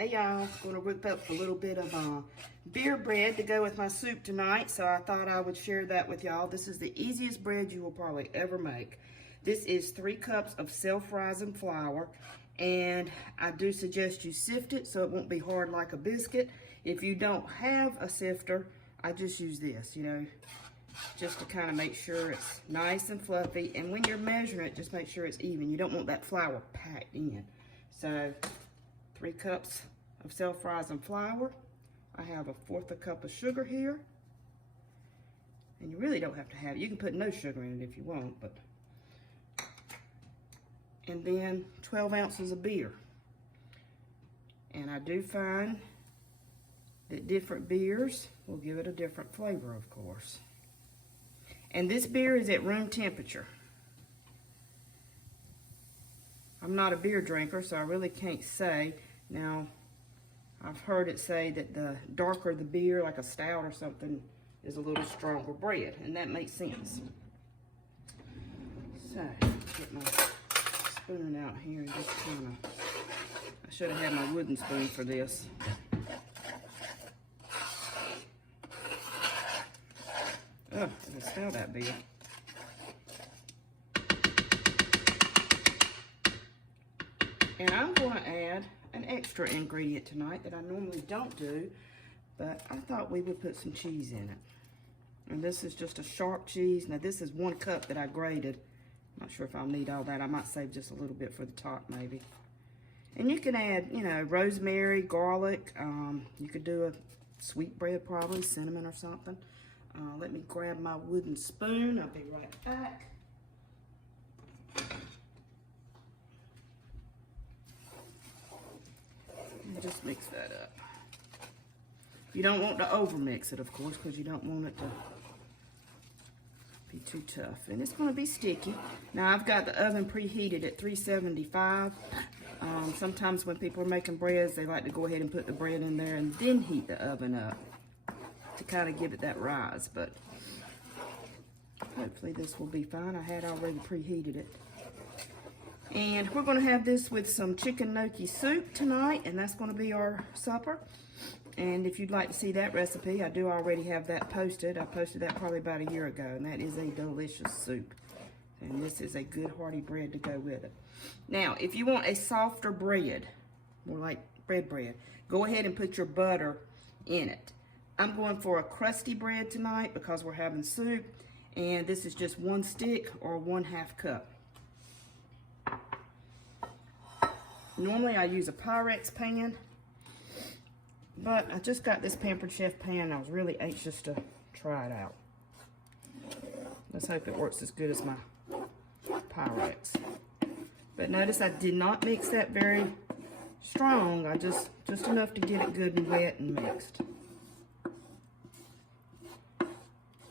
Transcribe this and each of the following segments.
Hey y'all, going to whip up a little bit of beer bread to go with my soup tonight, so I thought I would share that with y'all. This is the easiest bread you will probably ever make. This is 3 cups of self-rising flour, and I do suggest you sift it so it won't be hard like a biscuit. If you don't have a sifter, I just use this, you know, just to kind of make sure it's nice and fluffy. And when you're measuring it, just make sure it's even. You don't want that flour packed in. So 3 cups of self-rising flour. I have a 1/4 cup of sugar here. And you really don't have to have it. You can put no sugar in it if you want, but. And then 12 ounces of beer. And I do find that different beers will give it a different flavor, of course. And this beer is at room temperature. I'm not a beer drinker, so I really can't say. Now, I've heard it say that the darker the beer, like a stout or something, is a little stronger bread, and that makes sense. So, get my spoon out here and just kind of, I should have had my wooden spoon for this. Oh, I can smell that beer. And I'm going to add an extra ingredient tonight that I normally don't do, but I thought we would put some cheese in it. And this is just a sharp cheese. Now this is 1 cup that I grated. I'm not sure if I'll need all that. I might save just a little bit for the top maybe. And you can add, you know, rosemary, garlic. You could do a sweetbread probably, cinnamon or something. Let me grab my wooden spoon. I'll be right back. And just mix that up. You don't want to over mix it, of course, because you don't want it to be too tough. And it's going to be sticky. Now I've got the oven preheated at 375. Sometimes when people are making breads, they like to go ahead and put the bread in there and then heat the oven up to kind of give it that rise. But hopefully this will be fine. I had already preheated it. And we're going to have this with some chicken gnocchi soup tonight, and that's going to be our supper. And if you'd like to see that recipe, I do already have that posted. I posted that probably about a year ago, and that is a delicious soup. And this is a good hearty bread to go with it. Now, if you want a softer bread, more like bread, go ahead and put your butter in it. I'm going for a crusty bread tonight because we're having soup, and this is just 1 stick or 1/2 cup. Normally I use a Pyrex pan, but I just got this Pampered Chef pan and I was really anxious to try it out. Let's hope it works as good as my Pyrex. But notice I did not mix that very strong. I just enough to get it good and wet and mixed.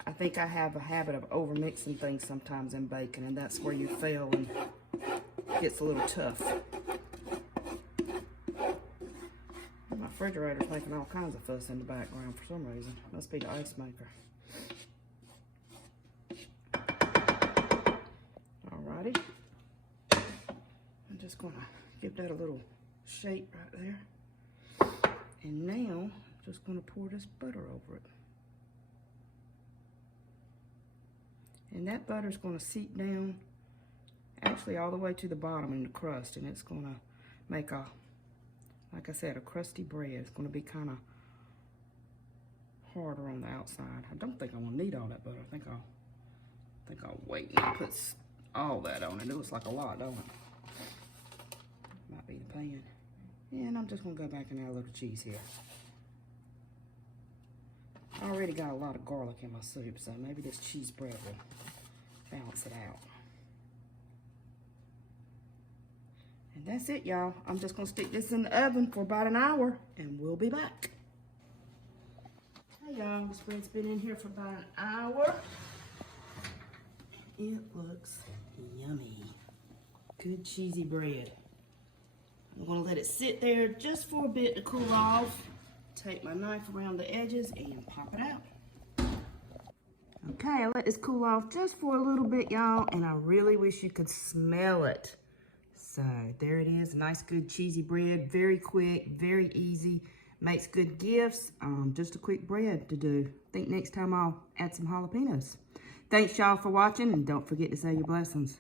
I think I have a habit of over mixing things sometimes in baking, and that's where you fail and it gets a little tough. My refrigerator's making all kinds of fuss in the background for some reason. Must be the ice maker. Alrighty. I'm just gonna give that a little shape right there. And now, I'm just gonna pour this butter over it. And that butter's gonna seep down actually all the way to the bottom in the crust, and it's gonna make a, like I said, a crusty bread. It's going to be kind of harder on the outside. I don't think I'm going to need all that butter. I think I'll wait and put all that on it. It looks like a lot, don't it? Might be the pan. And I'm just going to go back and add a little cheese here. I already got a lot of garlic in my soup, so maybe this cheese bread will balance it out. And that's it, y'all. I'm just gonna stick this in the oven for about an hour and we'll be back. Hey y'all, this bread's been in here for about an hour. It looks yummy. Good cheesy bread. I'm gonna let it sit there just for a bit to cool off. Take my knife around the edges and pop it out. Okay, I let this cool off just for a little bit, y'all, and I really wish you could smell it. So there it is, a nice good cheesy bread, very quick, very easy, makes good gifts, just a quick bread to do. I think next time I'll add some jalapenos. Thanks y'all for watching, and don't forget to say your blessings.